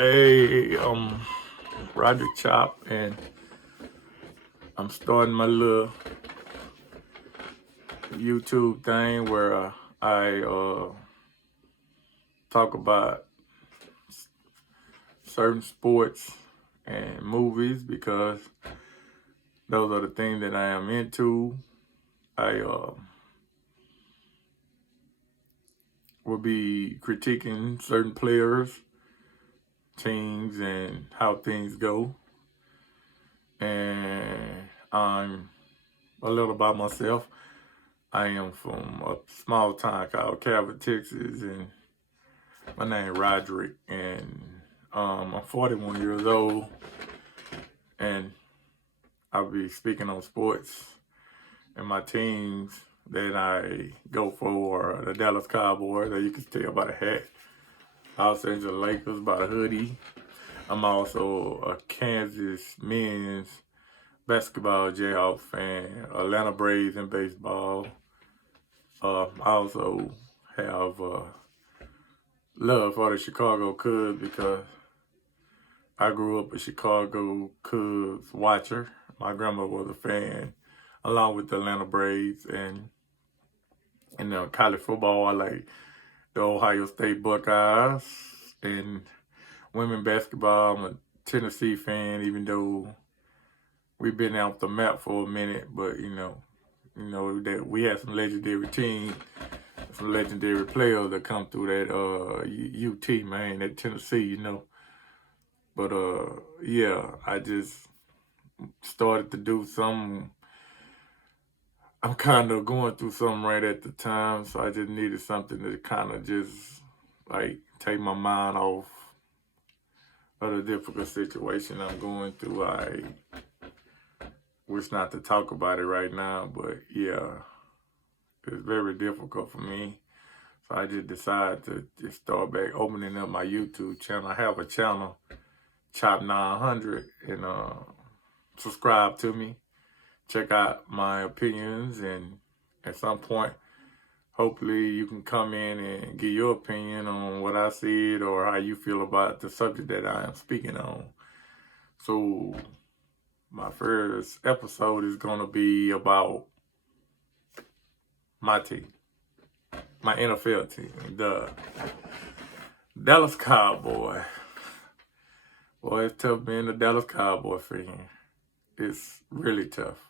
Hey, Roger Chop, and I'm starting my little YouTube thing where I talk about certain sports and movies because those are the things that I am into. I will be critiquing certain players, teams, and how things go. And I'm a little about myself. I am from a small town called Calvert, Texas, and my name is Roderick, and I'm 41 years old, and I'll be speaking on sports and my teams that I go for are the Dallas Cowboys, that you can tell by the hat, Los Angeles Lakers by the hoodie. I'm also a Kansas men's basketball Jayhawk fan, Atlanta Braves in baseball. I also have love for the Chicago Cubs because I grew up a Chicago Cubs watcher. My grandma was a fan, along with the Atlanta Braves, and in college football, I like the Ohio State Buckeyes. And women basketball, I'm a Tennessee fan, even though we've been out the map for a minute. But that we had some legendary teams, some legendary players that come through that UT, man, that Tennessee. But yeah, I just started to do some. I'm kind of going through something right at the time, so I just needed something to kind of just like take my mind off of the difficult situation I'm going through. I wish not to talk about it right now, but yeah, it's very difficult for me. So I just decided to just start back opening up my YouTube channel. I have a channel, Chop 900, and subscribe to me. Check out my opinions, and at some point, hopefully you can come in and give your opinion on what I said or how you feel about the subject that I am speaking on. So my first episode is going to be about my team, my NFL team, the Dallas Cowboy. Boy, it's tough being a Dallas Cowboy fan. It's really tough.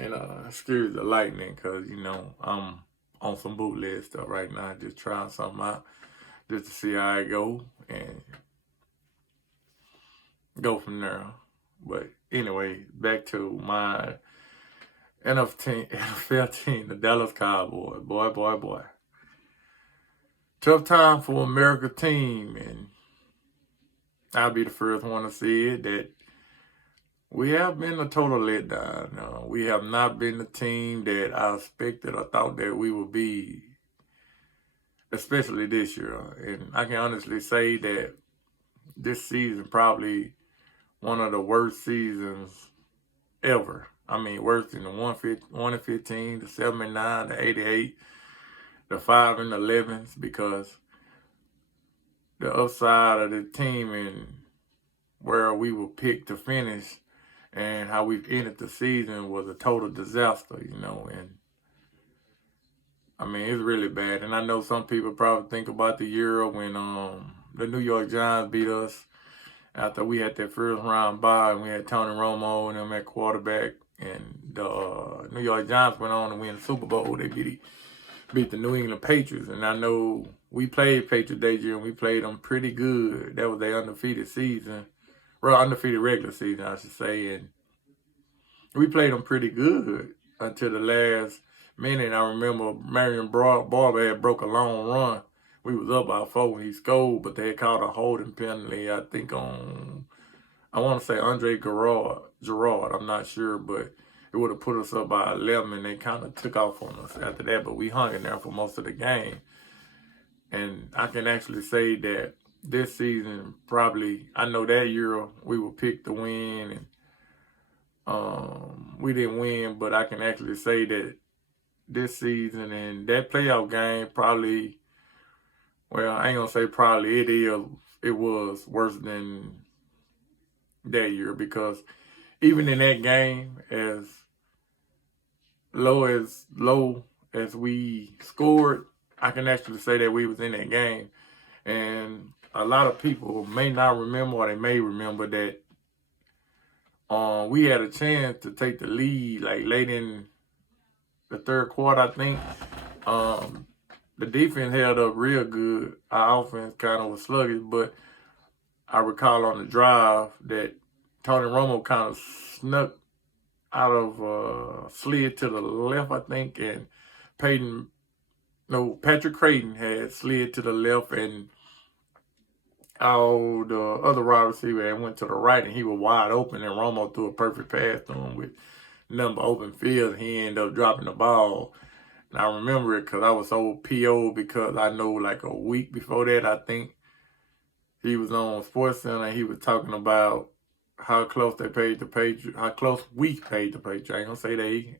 And excuse the lightning, because, I'm on some bootleg stuff right now, just trying something out, just to see how it go, and go from there. But anyway, back to my NFL team, the Dallas Cowboys. Boy. Tough time for America team, and I'll be the first one to say it, that we have been a total letdown. We have not been the team that I expected or thought that we would be, especially this year. And I can honestly say that this season probably one of the worst seasons ever. I mean, worse than the 1-15, the 79, the 88, the 5 and 11s, because the upside of the team and where we were picked to finish and how we've ended the season was a total disaster, and I mean, it's really bad. And I know some people probably think about the year when the New York Giants beat us after we had that first round bye, and we had Tony Romo and them at quarterback, and the New York Giants went on to win the Super Bowl. They beat the New England Patriots, and I know we played Patriots that year, and we played them pretty good. That was their undefeated season, well, undefeated regular season, I should say, and we played them pretty good until the last minute. I remember Marion Barber had broke a long run. We was up by 4 when he scored, but they had called a holding penalty, I think, on, I want to say Andre Gerard. I'm not sure, but it would have put us up by 11, and they kind of took off on us after that, but we hung in there for most of the game. And I can actually say that this season, probably, I know that year we were picked to win, and we didn't win, but I can actually say that this season and that playoff game probably, well, I ain't gonna say probably, it is it was worse than that year, because even in that game, as low as we scored, I can actually say that we was in that game. And a lot of people may not remember, or they may remember that we had a chance to take the lead like late in the third quarter, I think. The defense held up real good. Our offense kind of was sluggish, but I recall on the drive that Tony Romo kind of snuck out of slid to the left, I think, and Patrick Creighton had slid to the left, and all the other wide receiver had went to the right, and he was wide open, and Romo threw a perfect pass to him with number open field. He ended up dropping the ball. And I remember it because I was so PO, because I know like a week before that, I think he was on SportsCenter, and he was talking about how close they paid the Patriots, how close we paid the Patriots. I ain't gonna say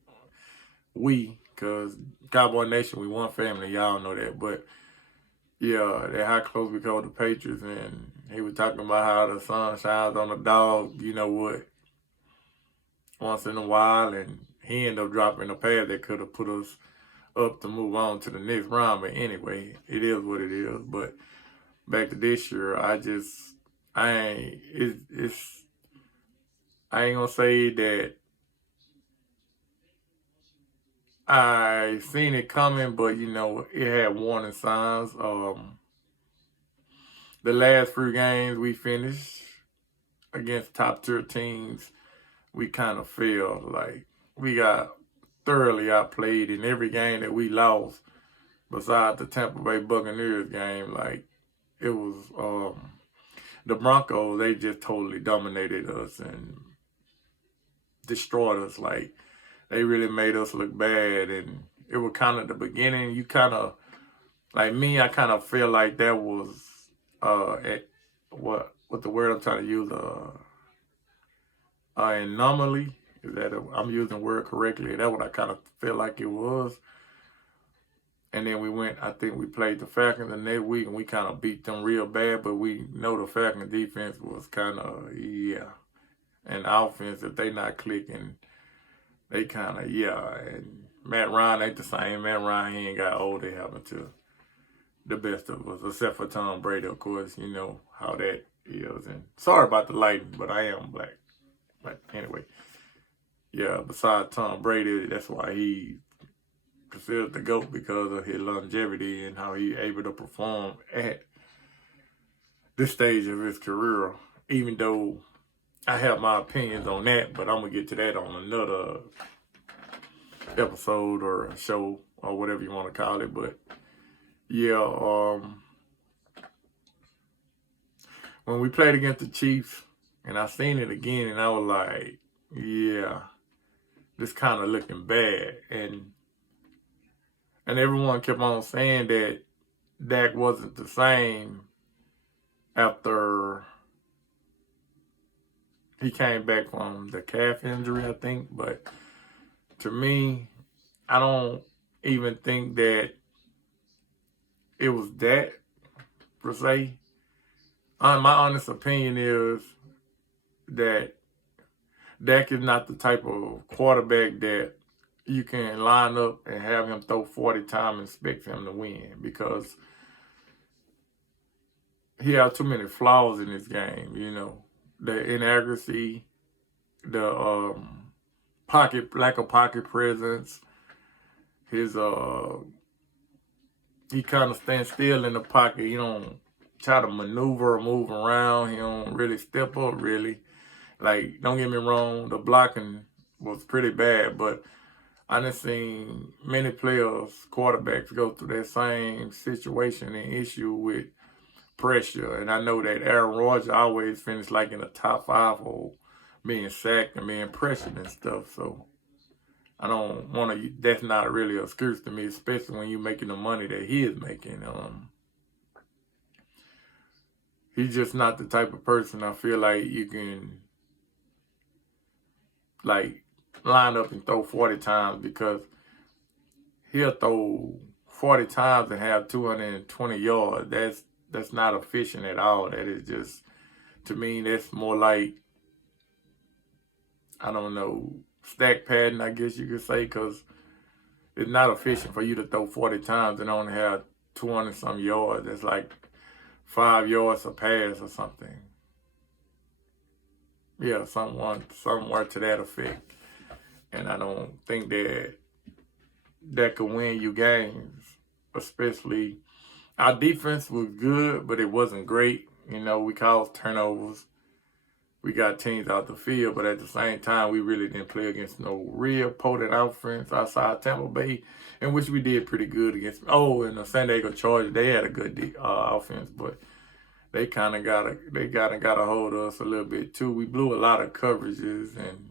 we, because Cowboy Nation, we one family, y'all know that. But yeah, that how close we called the Patriots, and he was talking about how the sun shines on the dog, you know what, once in a while, and he ended up dropping a pass that could have put us up to move on to the next round. But anyway, it is what it is. But back to this year, I ain't gonna say that I seen it coming, but you know, it had warning signs. The last few games we finished against top tier teams, we kind of failed. Like, we got thoroughly outplayed in every game that we lost, besides the Tampa Bay Buccaneers game. Like, it was the Broncos, they just totally dominated us and destroyed us. Like, they really made us look bad, and it was kind of the beginning. You kind of, like me, I kind of feel like that was what the word I'm trying to use, anomaly. Is that I'm using the word correctly? That's what I kind of feel like it was. And then I think we played the Falcons the next week, and we kind of beat them real bad. But we know the Falcons defense was kind of, yeah. And the offense, if they not clicking, they kind of, yeah. And Matt Ryan ain't the same. Matt Ryan, he ain't got old. They happen to the best of us, except for Tom Brady, of course. You know how that is. And sorry about the lighting, but I am black. But anyway, yeah, besides Tom Brady, that's why he considered the GOAT, because of his longevity and how he able to perform at this stage of his career. Even though I have my opinions on that, but I'm going to get to that on another episode or a show or whatever you want to call it. But yeah, when we played against the Chiefs, and I seen it again, and I was like, yeah, this kind of looking bad. And everyone kept on saying that Dak wasn't the same after he came back from the calf injury, I think. But to me, I don't even think that it was that, per se. My honest opinion is that Dak is not the type of quarterback that you can line up and have him throw 40 times and expect him to win, because he has too many flaws in his game. You know, the inaccuracy, the lack of pocket presence. His he kind of stands still in the pocket. He don't try to maneuver or move around. He don't really step up, really. Like, don't get me wrong, the blocking was pretty bad, but I done seen many players, quarterbacks, go through that same situation and issue with pressure. And I know that Aaron Rodgers always finished like in the top 5 hole, being sacked and being pressured and stuff. So I don't want to, that's not really an excuse to me, especially when you're making the money that he is making. He's just not the type of person I feel like you can, like, line up and throw 40 times, because he'll throw 40 times and have 220 yards. that's not efficient at all. That is just, to me, that's more like, I don't know, stack padding, I guess you could say, because it's not efficient for you to throw 40 times and only have 200 some yards. It's like 5 yards a pass or something. Yeah, somewhere to that effect. And I don't think that could win you games, especially our defense was good, but it wasn't great. You know, we caused turnovers. We got teams out the field, but at the same time, we really didn't play against no real potent offense outside Tampa Bay, in which we did pretty good against. Oh, and the San Diego Chargers, they had a good offense, but they kind of got a hold of us a little bit too. We blew a lot of coverages, and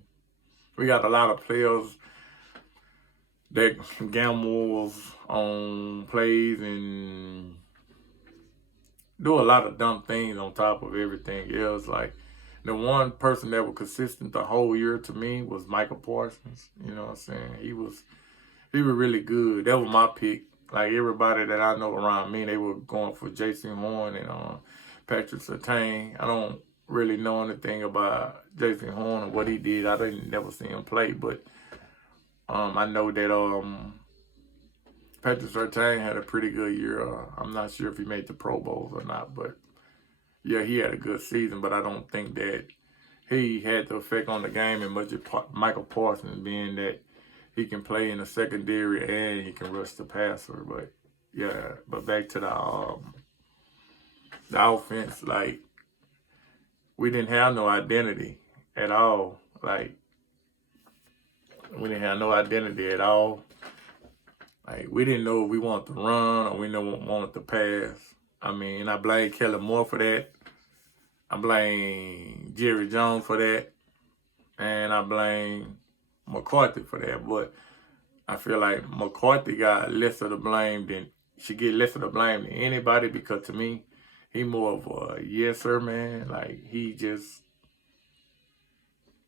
we got a lot of players that gambles on plays and do a lot of dumb things on top of everything else. Like, the one person that was consistent the whole year to me was Michael Parsons. You know what I'm saying? He was really good. That was my pick. Like, everybody that I know around me, they were going for Jason Horn and Patrick Surtain. I don't really know anything about Jason Horn and what he did. I didn't never see him play, but I know that Patrick Surtain had a pretty good year. I'm not sure if he made the Pro Bowls or not, but yeah, he had a good season. But I don't think that he had the effect on the game as much as Michael Parsons, being that he can play in the secondary and he can rush the passer. But yeah, but back to the offense, like, we didn't have no identity at all. Like, we didn't have no identity at all. Like, we didn't know if we wanted to run or we wanted to pass. I mean, I blame Kellen Moore for that. I blame Jerry Jones for that. And I blame McCarthy for that. But I feel like McCarthy got less of the blame should get less of the blame than anybody, because to me, he more of a yes sir man. Like, he just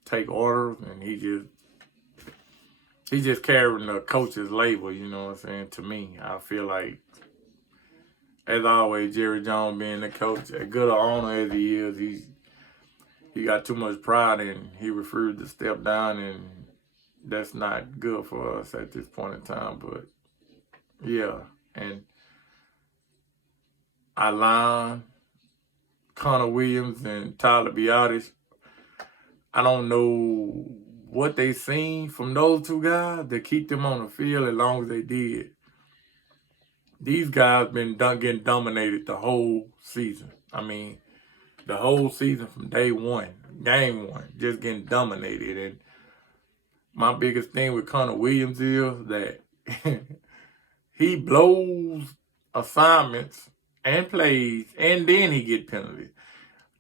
take orders, and he just carrying the coach's label, you know what I'm saying? To me, I feel like, as always, Jerry Jones being the coach, as good an owner as he is, he got too much pride and he refused to step down, and that's not good for us at this point in time. But yeah, and Alon, Connor Williams, and Tyler Biadasz, I don't know what they seen from those two guys that keep them on the field as long as they did. These guys been getting dominated the whole season. I mean, the whole season from day one, game one, just getting dominated. And my biggest thing with Connor Williams is that he blows assignments and plays, and then he get penalties.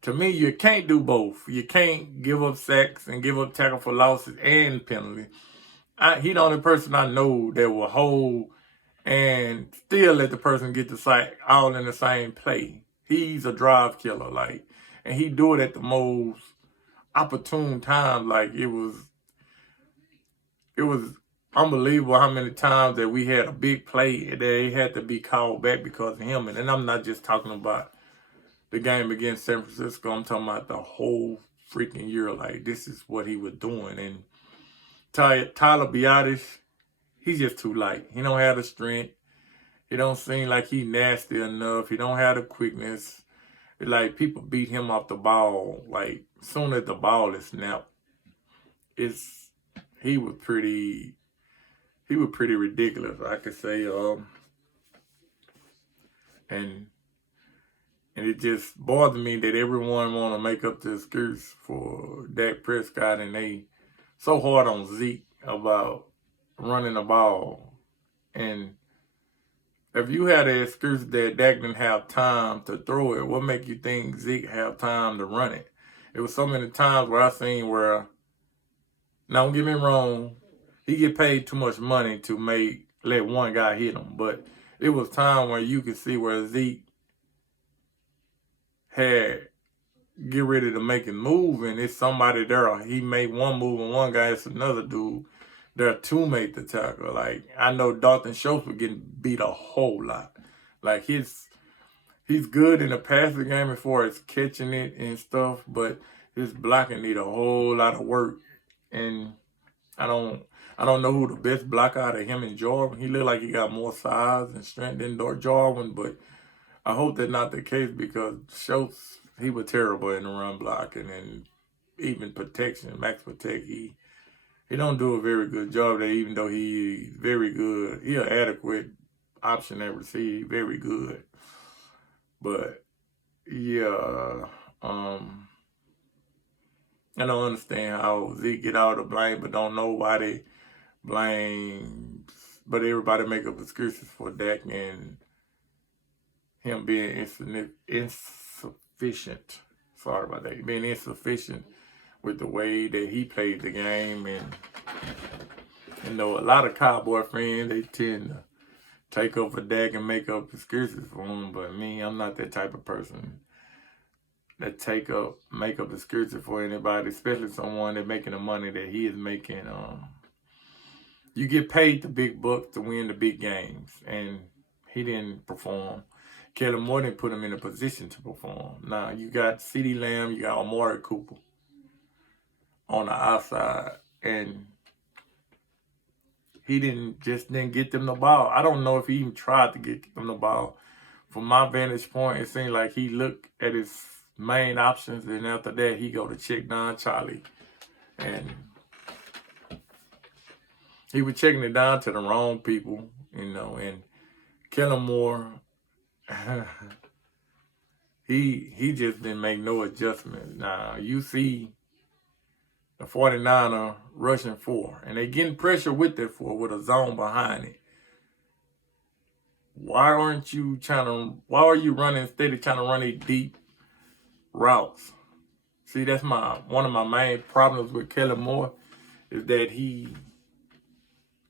To me, you can't do both. You can't give up sacks and give up tackle for losses and penalties. He the only person I know that will hold and still let the person get the sack all in the same play. He's a drive killer, like, and he do it at the most opportune time. Like, it was unbelievable how many times that we had a big play that it had to be called back because of him. And then I'm not just talking about the game against San Francisco. I'm talking about the whole freaking year. Like, this is what he was doing. And Tyler Biadasz, he's just too light. He don't have the strength. He don't seem like he nasty enough. He don't have the quickness. It's like, people beat him off the ball. Like, soon as the ball is snapped, he was pretty ridiculous, I could say. And it just bothers me that everyone want to make up the excuse for Dak Prescott, and they so hard on Zeke about running the ball. And if you had an excuse that Dak didn't have time to throw it, what make you think Zeke have time to run it? It was so many times where I seen where, now don't get me wrong, he get paid too much money to let one guy hit him. But it was time where you could see where Zeke had get ready to make a move, and it's somebody there. He made one move, and one guy, it's another dude there to make the tackle. Like, I know Dalton Schultz was getting beat a whole lot. Like, his he's good in the passing game as far as catching it and stuff, but his blocking need a whole lot of work. And I don't I don't know who the best blocker out of him and Jarwin. He look like he got more size and strength than Jarwin, but I hope that's not the case because Schultz, he was terrible in the run blocking and even protection, max protect. He don't do a very good job there, even though he's very good. He an adequate option at receive, very good. But yeah, I don't understand how Zeke get all the blame, but don't know why they blame. But everybody make up excuses for Dak and him being insufficient. Sorry about that. Being insufficient with the way that he played the game. And, you know, a lot of Cowboy fans, they tend to take up for Dak and make up excuses for him. But me, I'm not that type of person that make up excuses for anybody, especially someone that making the money that he is making. You get paid the big bucks to win the big games, and he didn't perform. Kellen Moore didn't put him in a position to perform. Now, you got CeeDee Lamb, you got Amari Cooper on the outside, and he didn't get them the ball. I don't know if he even tried to get them the ball. From my vantage point, it seemed like he looked at his main options, and after that, he go to check down Charlie. And he was checking it down to the wrong people, you know, and Kellen Moore, he just didn't make no adjustments. Now, you see the 49er rushing 4, and they getting pressure with that 4 with a zone behind it. Why are you running instead of trying to run these deep routes? See, that's one of my main problems with Kellen Moore is that he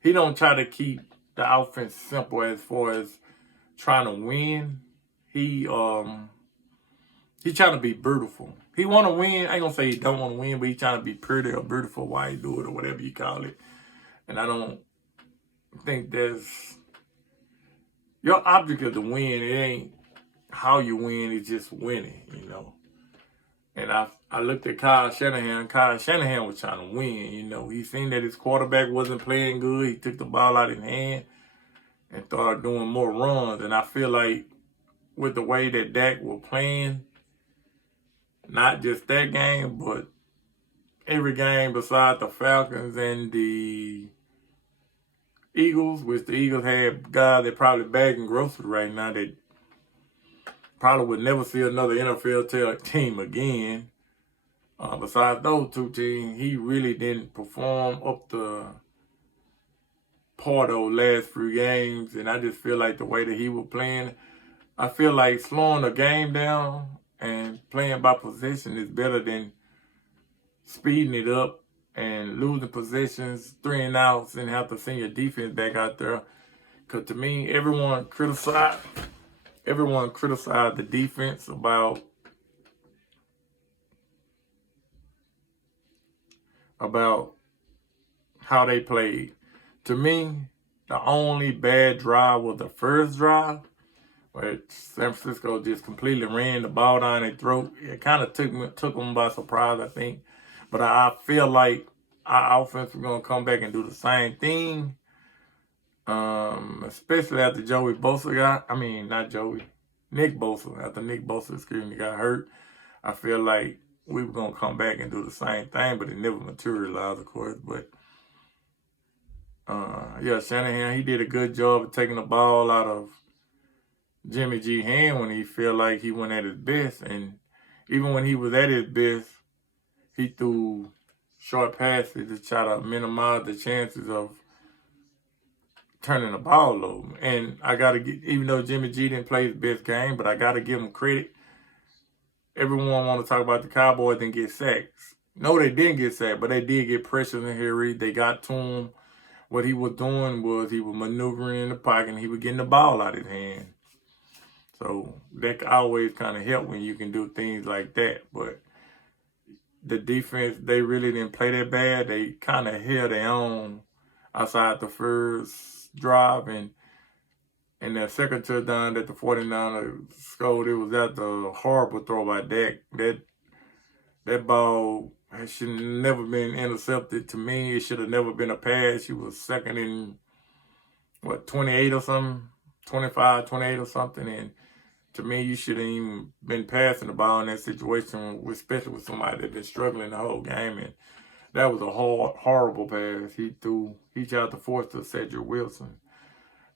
don't try to keep the offense simple as far as trying to win. He trying to be beautiful. He want to win. I ain't gonna say he don't want to win, but he trying to be pretty or beautiful while he do it or whatever you call it. And I don't think your object is to win. It ain't how you win. It's just winning, you know. And I looked at Kyle Shanahan. Kyle Shanahan was trying to win, you know. He seen that his quarterback wasn't playing good. He took the ball out of his hand and started doing more runs. And I feel like with the way that Dak was playing, not just that game, but every game besides the Falcons and the Eagles, which the Eagles had guys that probably bagging groceries right now that probably would never see another NFL team again. Besides those two teams, he really didn't perform up to par those last few games. And I just feel like the way that he was playing, I feel like slowing the game down and playing by possession is better than speeding it up and losing possessions, 3 and outs, and have to send your defense back out there. Because to me, everyone criticized the defense about how they played. To me, the only bad drive was the first drive, where San Francisco just completely ran the ball down their throat. It kind of took them by surprise, I think. But I feel like our offense is going to come back and do the same thing, especially after Nick Bosa, after Nick Bosa, got hurt. I feel like we were going to come back and do the same thing, but it never materialized, of course. But, Shanahan, he did a good job of taking the ball out of Jimmy G hand when he felt like he went at his best. And even when he was at his best, he threw short passes to try to minimize the chances of turning the ball over. And I got to get, even though Jimmy G didn't play his best game, but I got to give him credit. Everyone want to talk about the Cowboys and get sacks. No, they didn't get sacked, but they did get pressure in here. They got to him. What he was doing was he was maneuvering in the pocket and he was getting the ball out of his hand. So that always kind of help when you can do things like that. But the defense, they really didn't play that bad. They kind of held their own outside the first drive. And And that second touchdown that the 49ers scored, it was at the horrible throw by Dak. That ball should never been intercepted. To me, it should have never been a pass. He was second in, 28 or something? 25, 28 or something. And to me, you shouldn't even been passing the ball in that situation, especially with somebody that's been struggling the whole game. And that was a horrible pass. He tried to force to Cedric Wilson.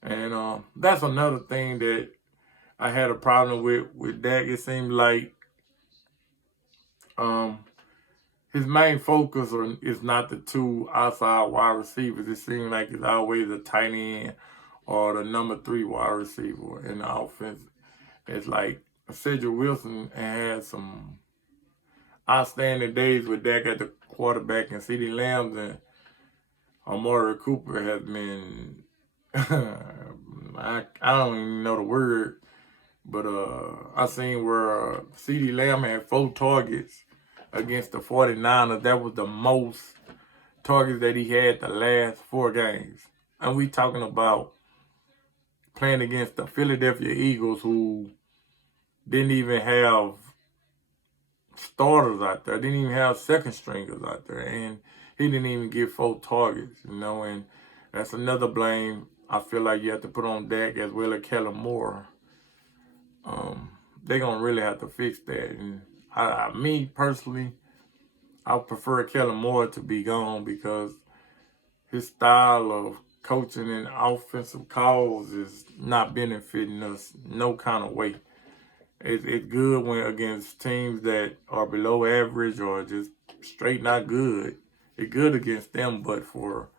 And that's another thing that I had a problem with Dak. It seemed like his main focus is not the two outside wide receivers. It seems like it's always a tight end or the number 3 wide receiver in the offense. It's like Cedric Wilson had some outstanding days with Dak at the quarterback, and CeeDee Lamb and Amari Cooper has been I don't even know the word, but I seen where CeeDee Lamb had 4 targets against the 49ers. That was the most targets that he had the last 4 games. And we talking about playing against the Philadelphia Eagles, who didn't even have starters out there, didn't even have second stringers out there, and he didn't even get 4 targets, and that's another blame I feel like you have to put on Dak as well as Kellen Moore. They're going to really have to fix that. And me personally, I prefer Kellen Moore to be gone because his style of coaching and offensive calls is not benefiting us no kind of way. It's good when against teams that are below average or just straight not good. It's good against them, but for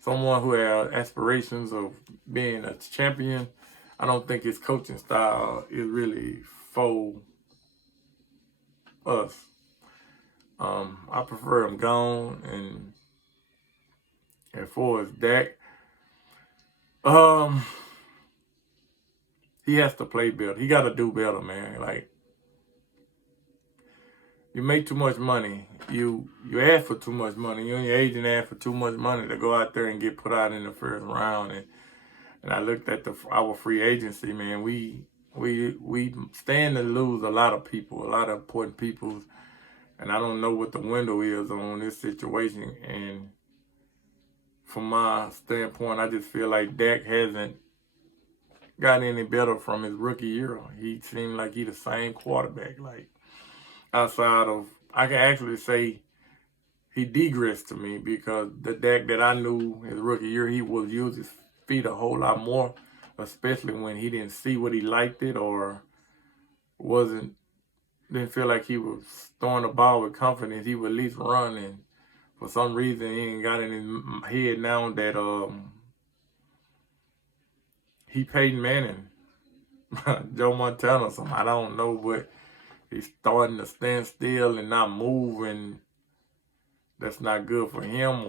someone who has aspirations of being a champion, I don't think his coaching style is really for us. I prefer him gone. And as far as Dak, he has to play better. He got to do better, man. Like, you make too much money. You ask for too much money. You and your agent ask for too much money to go out there and get put out in the first round. And I looked at our free agency, man. We stand to lose a lot of people, a lot of important people. And I don't know what the window is on this situation. And from my standpoint, I just feel like Dak hasn't gotten any better from his rookie year. He seemed like he's the same quarterback. Like, outside of, I can actually say he degressed to me, because the Dak that I knew his rookie year, he would use his feet a whole lot more, especially when he didn't see what he liked it or didn't feel like he was throwing the ball with confidence. He would at least run, and for some reason he ain't got in his head now that he Peyton Manning, Joe Montana or something. I don't know, but he's starting to stand still and not move, and that's not good for him,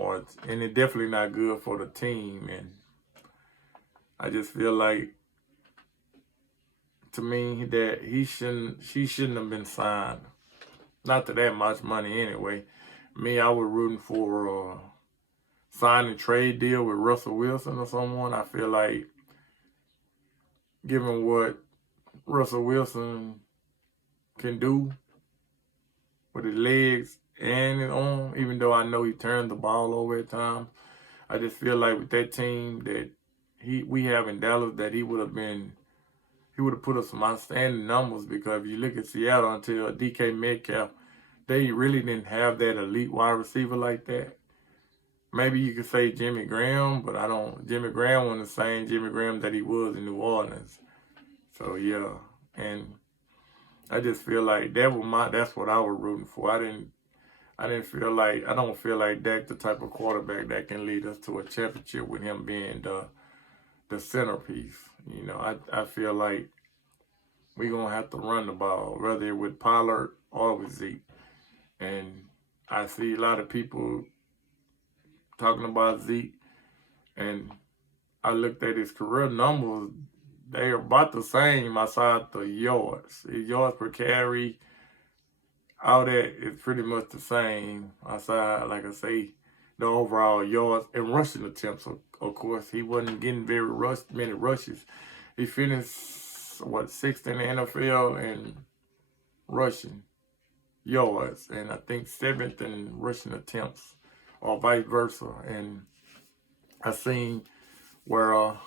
and it's definitely not good for the team. And I just feel like, to me, that she shouldn't have been signed. Not to that much money anyway. Me, I was rooting for a sign and trade deal with Russell Wilson or someone. I feel like, given what Russell Wilson can do with his legs and his arm, even though I know he turned the ball over at times, I just feel like with that team that we have in Dallas, that he would have put up some outstanding numbers. Because if you look at Seattle, until DK Metcalf, they really didn't have that elite wide receiver like that. Maybe you could say Jimmy Graham, but Jimmy Graham wasn't the same Jimmy Graham that he was in New Orleans. So yeah, and I just feel like that's what I was rooting for. I don't feel like Dak the type of quarterback that can lead us to a championship with him being the centerpiece. I feel like we're going to have to run the ball, whether with Pollard or with Zeke. And I see a lot of people talking about Zeke, and I looked at his career numbers. They are about the same outside the yards. His yards per carry, all that is pretty much the same outside, like I say, the overall yards and rushing attempts. Of course, he wasn't getting many rushes He finished, sixth in the NFL in rushing yards, and I think seventh in rushing attempts, or vice versa. And I seen where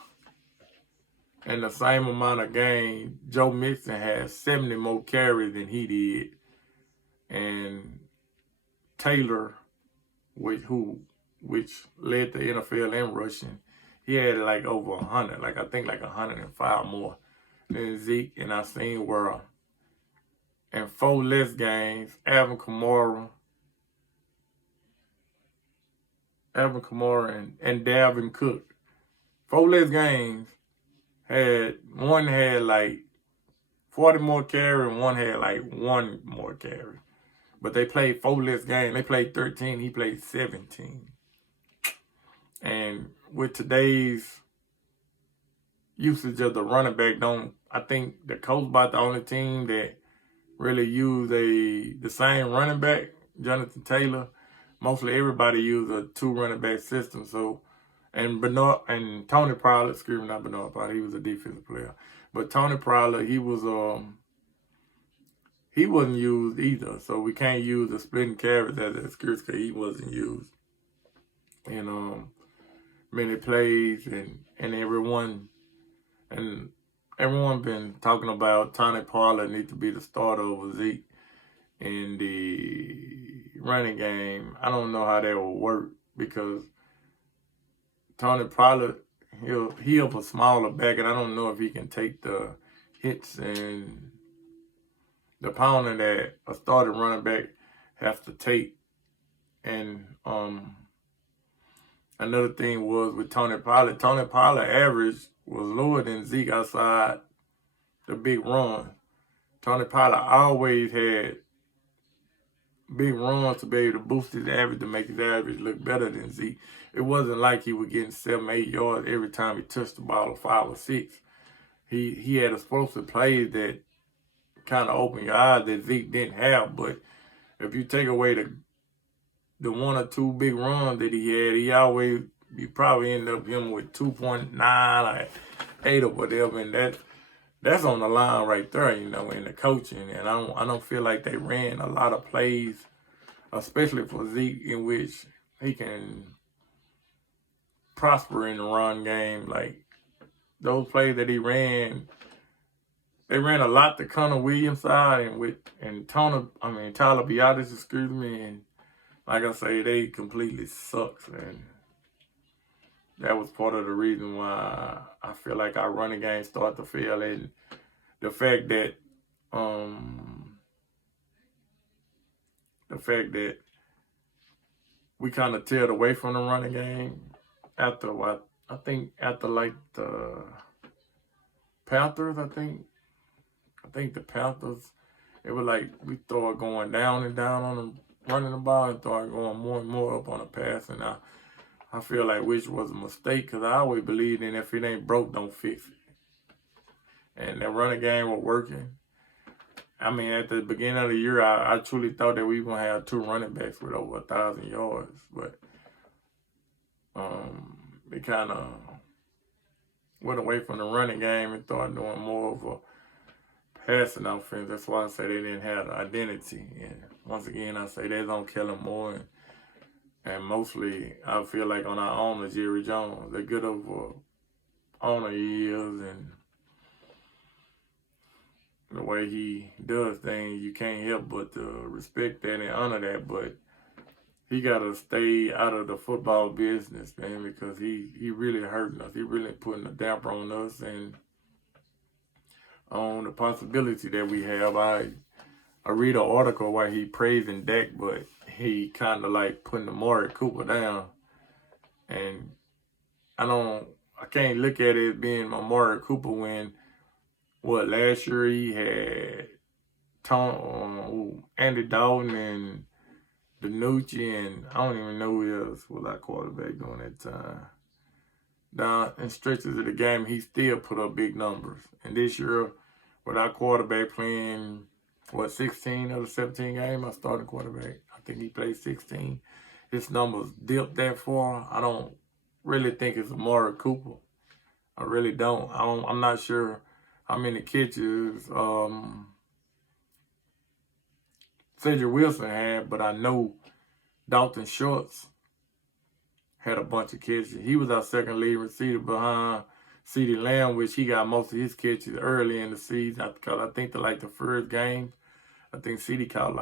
in the same amount of game, Joe Mixon had 70 more carries than he did, and Taylor, which led the NFL in rushing, he had like over 100, I think 105 more than Zeke. And I seen where in 4 less games, Alvin Kamara and Dalvin Cook, 4 less games, one had like 40 more carry and one had like 1 more carry. But they played 4 less games. They played 13. He played 17. And with today's usage of the running back, I think the Colts about the only team that really use the same running back, Jonathan Taylor. Mostly everybody use a 2 running back system. So, and Tony Prowler, not Bernard Prowler, he was a defensive player. But Tony Prowler, he wasn't used either. So we can't use the splitting carries as an excuse because he wasn't used. And many plays and everyone been talking about Tony Pollard need to be the starter over Zeke in the running game. I don't know how that will work because Tony Pollard, he'll a smaller back, and I don't know if he can take the hits and the pounding that a starting running back has to take. And another thing was with Tony Pollard average was lower than Zeke outside the big run. Tony Pollard always had big runs to be able to boost his average, to make his average look better than Zeke. It wasn't like he was getting 7, 8 yards every time he touched the ball, or 5 or 6. He had explosive plays that kind of opened your eyes that Zeke didn't have. But if you take away the 1 or 2 big runs that he had, you probably end up him with 2.9 or 8 or whatever, and that's on the line right there, in the coaching. And I don't feel like they ran a lot of plays, especially for Zeke, in which he can prosper in the run game. Like those plays that he ran, they ran a lot to Connor Williams' side and Tyler Biadasz, and like I say, they completely sucks, and that was part of the reason why I feel like our running game started to fail. And the fact that we kind of tailed away from the running game after like the Panthers. I think the Panthers, it was like we started going down and down on them running the ball and started going more and more up on the pass. And I feel like which was a mistake, because I always believed in if it ain't broke, don't fix it. And that running game was working. I mean, at the beginning of the year, I truly thought that we were going to have 2 running backs with over 1,000 yards. But they kind of went away from the running game and started doing more of a passing offense. That's why I say they didn't have the identity. And once again, I say they don't kill them more. And mostly, I feel like on our owner, Jerry Jones, the good of owner he is, and the way he does things, you can't help but to respect that and honor that. But he got to stay out of the football business, man, because he really hurting us. He really putting a damper on us and on the possibility that we have. I read an article where he praising Dak, but he kind of like putting Amari Cooper down. And I can't look at it as being Amari Cooper when, last year he had Andy Dalton and DiNucci, and I don't even know who else was our quarterback during that time. Down in stretches of the game, he still put up big numbers. And this year, with our quarterback playing, 16 of the 17 games, our starting quarterback, I think he played 16. His numbers dipped that far. I don't really think it's Amari Cooper. I really don't. I'm not sure how many catches Cedric Wilson had, but I know Dalton Schultz had a bunch of catches. He was our second leading receiver behind CeeDee Lamb, which he got most of his catches early in the season. Because I think the first game, I think CeeDee caught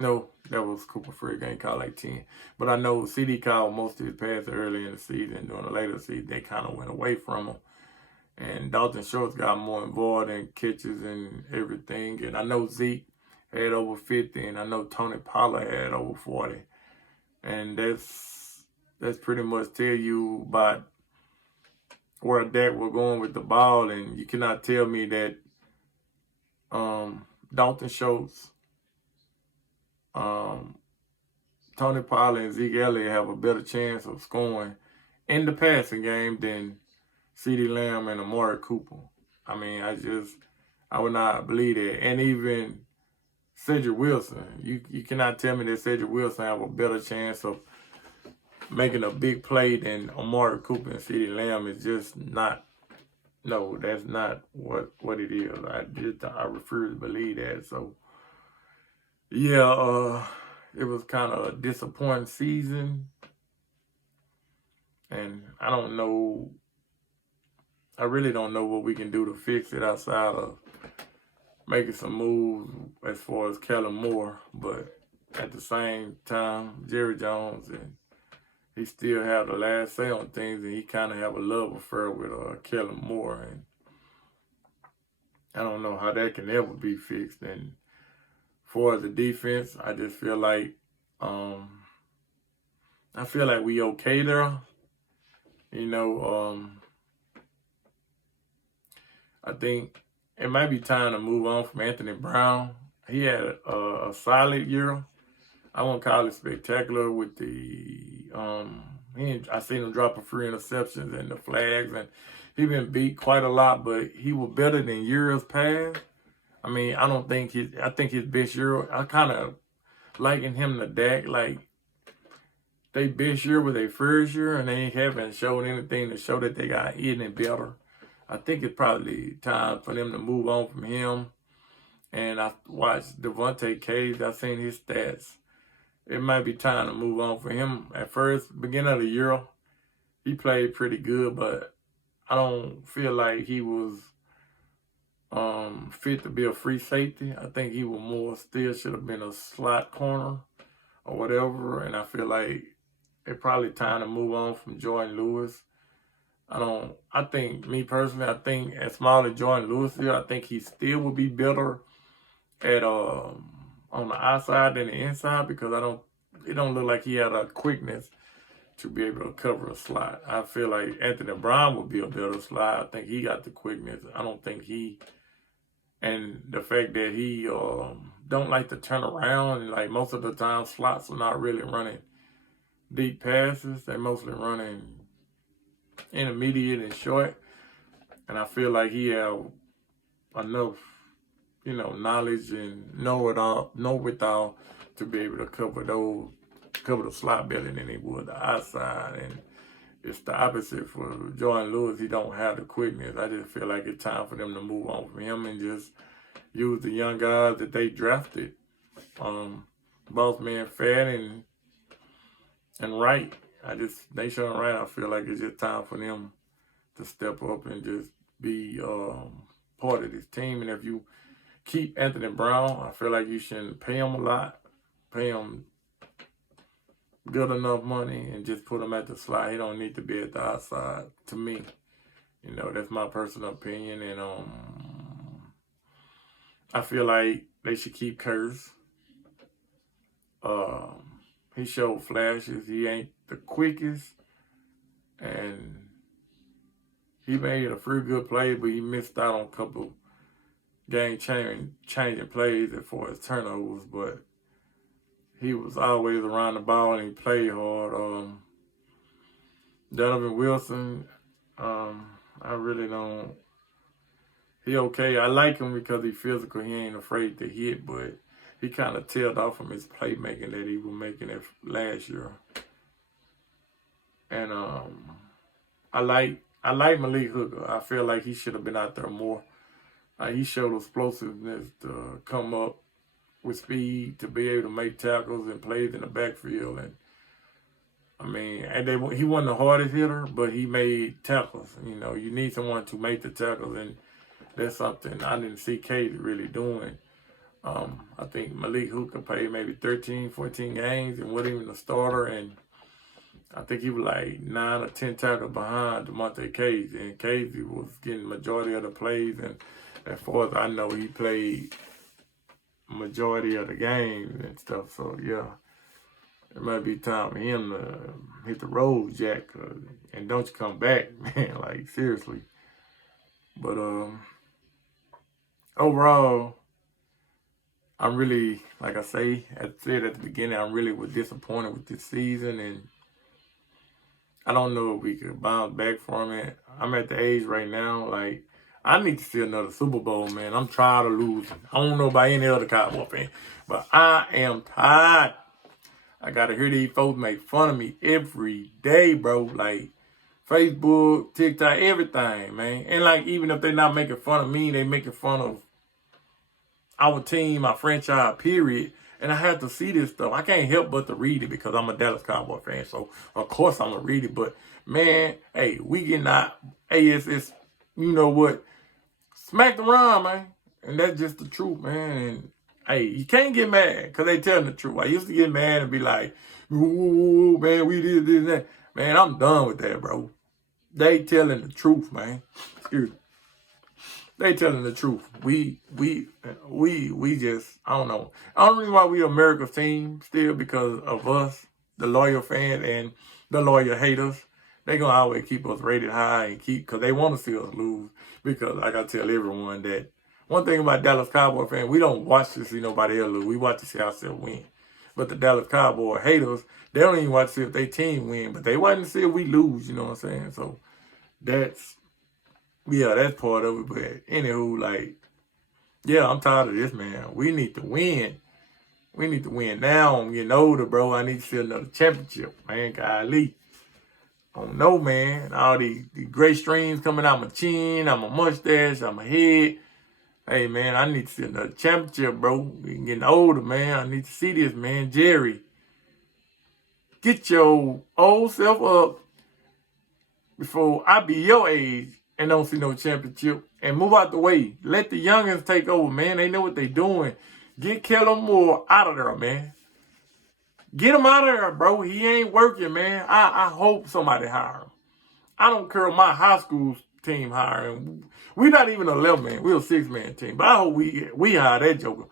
no, that was Cooper Fred game, caught 10. But I know CeeDee caught most of his passes early in the season. During the later season, they kind of went away from him. And Dalton Schultz got more involved in catches and everything. And I know Zeke had over 50, and I know Tony Pollard had over 40. And that's pretty much tell you about where Dak was going with the ball. And you cannot tell me that Dalton Schultz, Tony Pollard, and Zeke Elliott have a better chance of scoring in the passing game than CeeDee Lamb and Amari Cooper. I mean, I would not believe that. And even Cedric Wilson, you cannot tell me that Cedric Wilson have a better chance of making a big play than Amari Cooper and CeeDee Lamb. Is just not. No, that's not what it is. I refuse to believe that. So yeah, it was kind of a disappointing season, and I don't know. I really don't know what we can do to fix it outside of making some moves as far as Kellen Moore. But at the same time, Jerry Jones, and he still have the last say on things, and he kind of have a love affair with Kellen Moore, and I don't know how that can ever be fixed. And for the defense, I just feel like we okay there. You know, I think it might be time to move on from Anthony Brown. He had a solid year. I won't call it spectacular with the I seen him drop a few interceptions and the flags, and he been beat quite a lot, but he was better than years past. I mean, I think his best year, I kind of liken him to Dak. Like, they best year was their first year, and they haven't shown anything to show that they got any better. I think it's probably time for them to move on from him. And I watched Devontae Case. I seen his stats. It might be time to move on for him. At first, beginning of the year, he played pretty good, but I don't feel like he was fit to be a free safety. I think he was still should have been a slot corner or whatever. And I feel like it's probably time to move on from Jordan Lewis. I think as small as Jordan Lewis is, I think he still would be better at on the outside than the inside, because it don't look like he had a quickness to be able to cover a slot. I feel like Anthony Brown would be a better slot. I think he got the quickness. I don't think and the fact that he don't like to turn around, and like most of the time slots are not really running deep passes. They're mostly running intermediate and short. And I feel like he have enough, knowledge and know it all to be able to cover the slot better than he would the outside. And it's the opposite for Jordan Lewis. He don't have the quickness. I just feel like it's time for them to move on from him and just use the young guys that they drafted. Bossman Fad and Wright. Nation Wright, I feel like it's just time for them to step up and just be part of this team. And if you keep Anthony Brown, I feel like you shouldn't pay him a lot. Pay him good enough money and just put him at the slot. He don't need to be at the outside, to me. That's my personal opinion. And I feel like they should keep Curse. He showed flashes. He ain't the quickest, and he made a few good plays, but he missed out on a couple game-changing plays as far as turnovers. But he was always around the ball and he played hard. Donovan Wilson, I really don't. He okay. I like him because he's physical. He ain't afraid to hit, but he kind of tailed off from his playmaking that he was making it last year. And I I like Malik Hooker. I feel like he should have been out there more. He showed explosiveness to come up with speed, to be able to make tackles and plays in the backfield. And I mean, he wasn't the hardest hitter, but he made tackles. You know, you need someone to make the tackles, and that's something I didn't see Casey really doing. I think Malik Hooker played maybe 13, 14 games and wasn't even a starter, and I think he was like 9 or 10 tackles behind DeMonte Casey, and Casey was getting majority of the plays, and as far as I know, he played majority of the games and stuff. So yeah, it might be time for him to hit the road, Jack, and don't you come back, man? Like seriously. But overall, I'm really, like I said at the beginning, I'm really was disappointed with this season, and I don't know if we could bounce back from it. I'm at the age right now, like, I need to see another Super Bowl, man. I'm tired of losing. I don't know about any other Cowboy fan, but I am tired. I got to hear these folks make fun of me every day, bro. Like, Facebook, TikTok, everything, man. And, like, even if they're not making fun of me, they making fun of our team, our franchise, period. And I have to see this stuff. I can't help but to read it because I'm a Dallas Cowboy fan. So, of course, I'm going to read it. But, man, hey, we getting out. Hey, it's, you know what? Smack the rhyme, man. And that's just the truth, man. And, hey, you can't get mad because they telling the truth. I used to get mad and be like, ooh, man, we did this and that. Man, I'm done with that, bro. They telling the truth, man. Excuse me. They telling the truth. We just, I don't know. I don't know why we America's team still, because of us, the loyal fans and the loyal haters. They gonna always keep us rated high and because they want to see us lose. Because like I tell everyone that one thing about Dallas Cowboy fans, we don't watch to see nobody else lose. We watch to see ourselves win. But the Dallas Cowboy haters, they don't even watch to see if their team win, but they watch to see if we lose, you know what I'm saying? So that's part of it. But anywho, like, yeah, I'm tired of this, man. We need to win. We need to win now. I'm getting older, bro. I need to see another championship, man. Golly. I don't know, man. All these gray streams coming out my chin, out my mustache, out my head. Hey, man, I need to see another championship, bro. We getting older, man. I need to see this, man. Jerry, get your old self up before I be your age and don't see no championship, and move out the way. Let the youngins take over, man. They know what they doing. Get Kellen Moore out of there, man. Get him out of there, bro. He ain't working, man. I hope somebody hire him. I don't care if my high school team hire him. We're not even 11-man. We're a 6-man team. But I hope we hire that joker.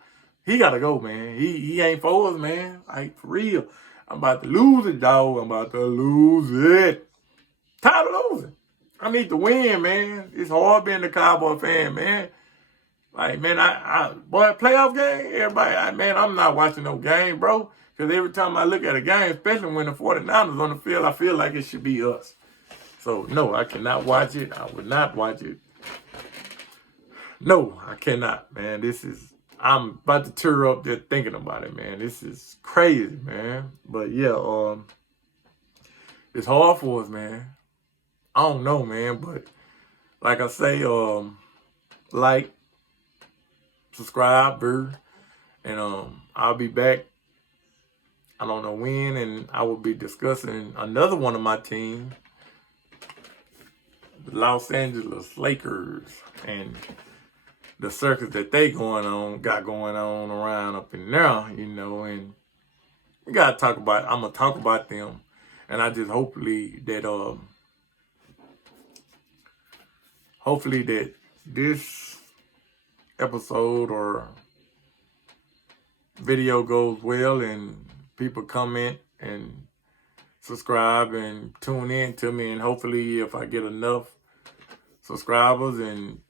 He got to go, man. He ain't for us, man. Like, for real. I'm about to lose it, dog. I'm about to lose it. Tired of losing. I need to win, man. It's hard being a Cowboy fan, man. Like, man, boy, playoff game, everybody, man, I'm not watching no game, bro. Because every time I look at a game, especially when the 49ers on the field, I feel like it should be us. So, no, I cannot watch it. I would not watch it. No, I cannot, man. I'm about to tear up there thinking about it, man. This is crazy, man. But, yeah, it's hard for us, man. I don't know, man, but like I say, like, subscribe, and I'll be back. I don't know when, and I will be discussing another one of my teams, the Los Angeles Lakers, and the circus that they got going on around up in there, you know, and we gotta talk about. I'm gonna talk about them, and I just hopefully that this episode or video goes well and people comment and subscribe and tune in to me, and hopefully if I get enough subscribers and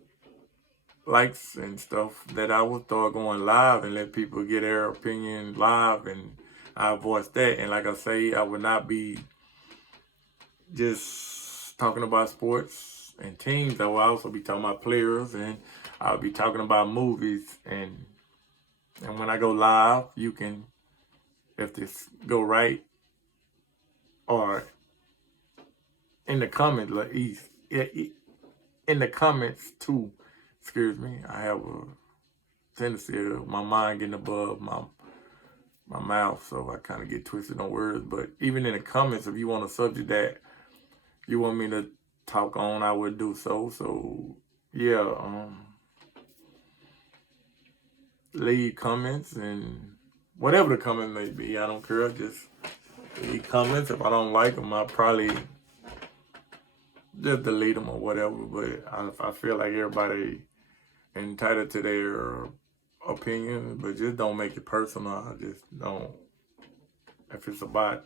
likes and stuff that I will start going live and let people get their opinion live, and I'll voice that. And like I say, I will not be just talking about sports and teams. I will also be talking about players, and I'll be talking about movies, and when I go live, you can, if this go right, or in the comments, in the comments too, excuse me, I have a tendency of my mind getting above my mouth, so I kind of get twisted on words. But even in the comments, if you want a subject that you want me to talk on, I would do so. So yeah, leave comments, and whatever the comment may be, I don't care. Just leave comments. If I don't like them, I'll probably just delete them or whatever. But I feel like everybody entitled to their opinion, but just don't make it personal. I just don't. If it's about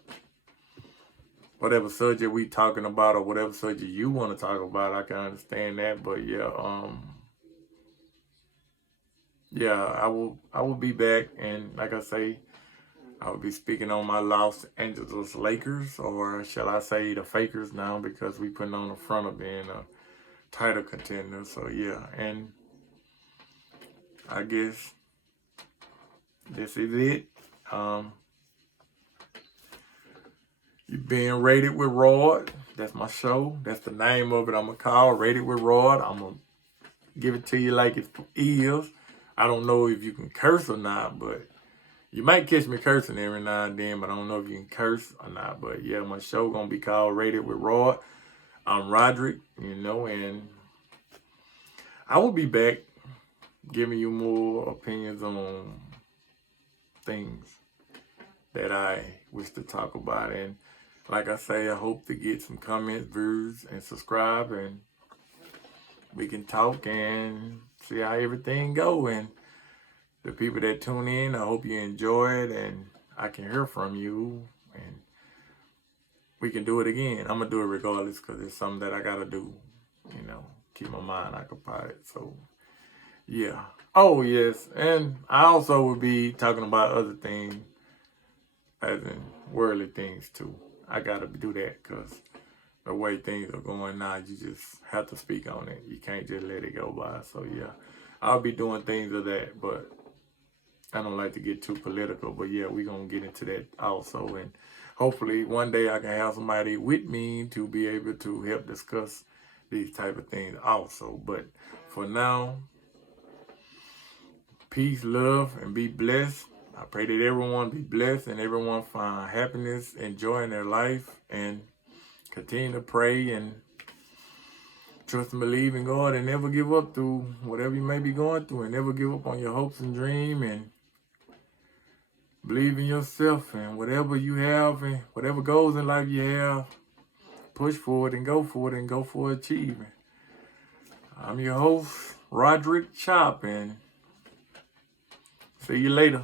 whatever subject we talking about or whatever subject you want to talk about, I can understand that. But yeah, I will be back, and like I say, I will be speaking on my Los Angeles Lakers, or shall I say the Fakers now, because we putting on the front of being a title contender. So yeah, and I guess this is it. You're being Rated with Rod. That's my show. That's the name of it. I'm gonna call Rated with Rod. I'm gonna give it to you like it is. I don't know if you can curse or not, but you might catch me cursing every now and then, but I don't know if you can curse or not. But yeah, my show gonna be called Rated with Rod. I'm Roderick, and I will be back giving you more opinions on things that I wish to talk about. And like I say, I hope to get some comments, views, and subscribe, and we can talk and see how everything go. And the people that tune in, I hope you enjoy it, and I can hear from you, and we can do it again. I'm gonna do it regardless, because it's something that I gotta do, keep my mind occupied. So yeah. Oh yes, and I also will be talking about other things, as in worldly things too. I gotta do that, because the way things are going now, you just have to speak on it. You can't just let it go by. So yeah, I'll be doing things of that, but I don't like to get too political. But yeah, we're gonna get into that also, and hopefully one day I can have somebody with me to be able to help discuss these type of things also. But for now, peace, love, and be blessed. I pray that everyone be blessed and everyone find happiness, enjoying their life, and continue to pray and trust and believe in God, and never give up through whatever you may be going through, and never give up on your hopes and dreams, and believe in yourself, and whatever you have and whatever goals in life you have, push forward and go for it, and go for achievement. I'm your host, Roderick Chop, and see you later.